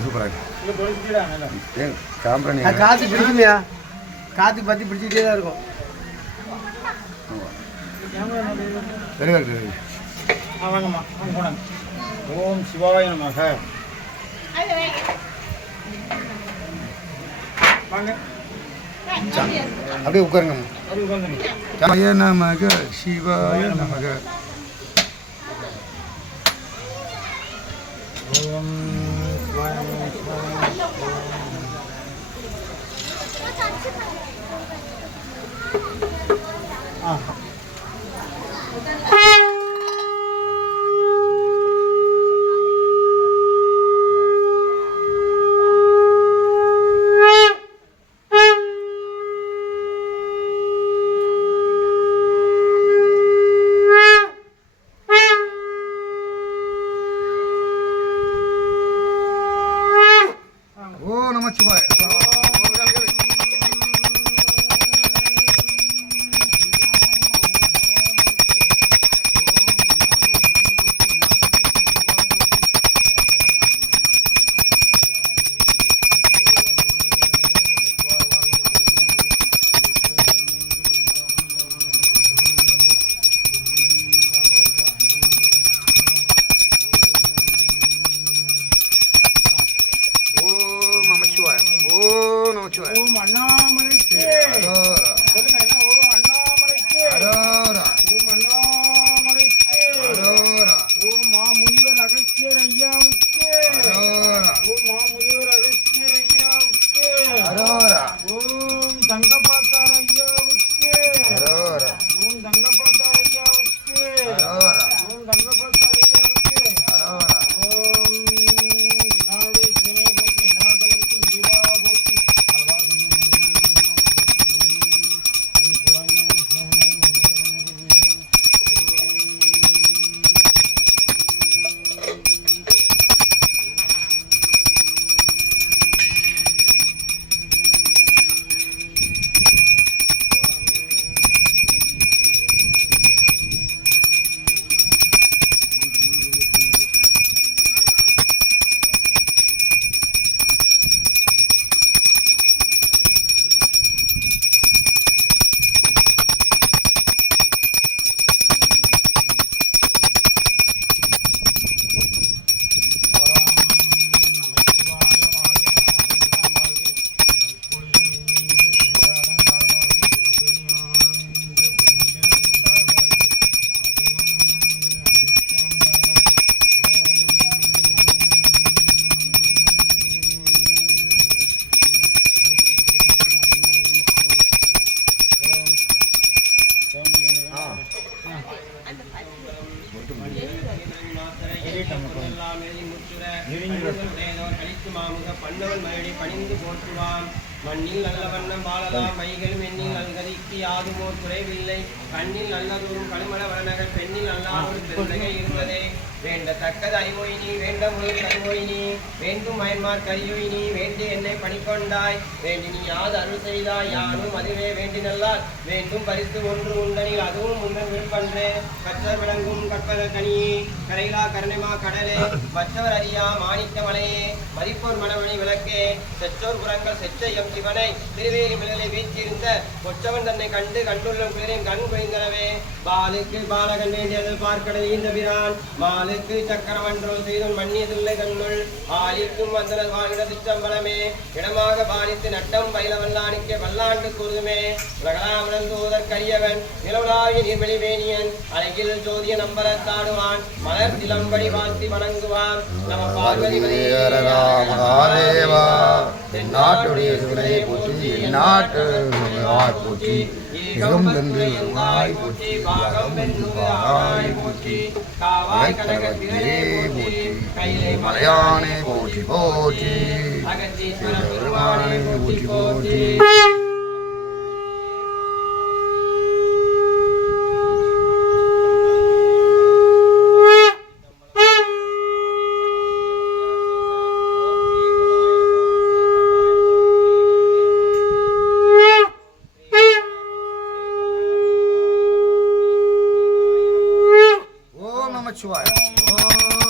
சூப்பராக காற்று பிடிக்குமையா காற்று பற்றி பிடிச்சிக்கிட்டே தான் இருக்கும் ஓம் சிவாய நமக அப்படியே உட்காருங்க நமக சிவாய நமக ஓம் சிவாய ஓம் அண்ணாமலைக்கு சொல்லுங்க என்ன ஓம் அண்ணாமலைக்கு ஓம் அண்ணாமலைக்கு ஓம் மாமுனிவர் அகஸ்தியர் ஐயாவுக்கு ஓம் மாமுனிவர் அகஸ்தியர் ஐயாவுக்கு ஓம் தங்கப்பாத்தார் ஐயாவுக்கு ஓம் தங்கப்பாத்தார் ஐயாவுக்கு ஓம் தங்கப்பாத்தார் ஐயாவுக்கு ஓம் விநாயகனே போற்றி விநாயகருக்கு மேவா போற்றி பணிந்து போற்றுவான் மண்ணில் நல்ல வண்ணம் வாழலாம் மைகள் மென்னில் நல்கதிக்கு யாதுமோ குறைவில்லை கண்ணில் நல்லதோறும் கழுமல வரணகள் பெண்ணில் நல்லாதொரு பெருந்தகை இருந்ததே வேண்டத்தக்கது அறிவோயினி வேண்ட முழு அறிவோயினி வேண்டும் மயன்மார் கரியோயினி வேண்டி என்னை பணிக்கொண்டாய் வேண்டி நீ யாது அருள் செய்தாய் யானும் அதுவே வேண்டினல்லால் வேண்டும் பரிசு ஒன்று உண்டனில் அதுவும் முன்னர் விருப்பன்றே கற்றர் விளங்கும் கற்பக கனியே கரையிலா கருணைமா கடலே மற்றவர் அறியா மாணிக்க மலையே மதிப்போர் மணமணி விளக்கே செற்றோர் புறங்கள் செச்சையம் சிவனை திருவேலி மிளலை வீழ்ச்சியிருந்த கொற்றவன் தன்னை கண்டு கண்டுள்ளும் பிறரின் கண் குறைந்தனவே பாலுக்கு பாலகன் வேண்டியது பார்க்கடல் ஈந்த பிரான் மாலுக்கு சக்கரமன்றோ செய்தும் மன்னியதில்லை கண்ணுள் ஆலிக்கும் வந்தனர் வாழ்கிட திச்சம்பலமே இடமாக பாலித்து நட்டம் பயிலவல்லானிக்க வல்லாண்டு கூறுதுமே உலகலாமுடன் தூதர் கரியவன் நிலவுலாவிய நீர்வெளிவேணியன் அழகில் ஜோதிய நம்பரத்தாடுவான் மலர் திலம்படி வாழ்த்தி வணங்குவான் நம பார்வதி நாட்டுடைய சிவனையை போற்றி நாட்டு போற்றி மிகவும் நன்று போற்றி பாகம் போற்றி மலையானே போற்றி போற்றி போற்றி போற்றி Namah Shivaya.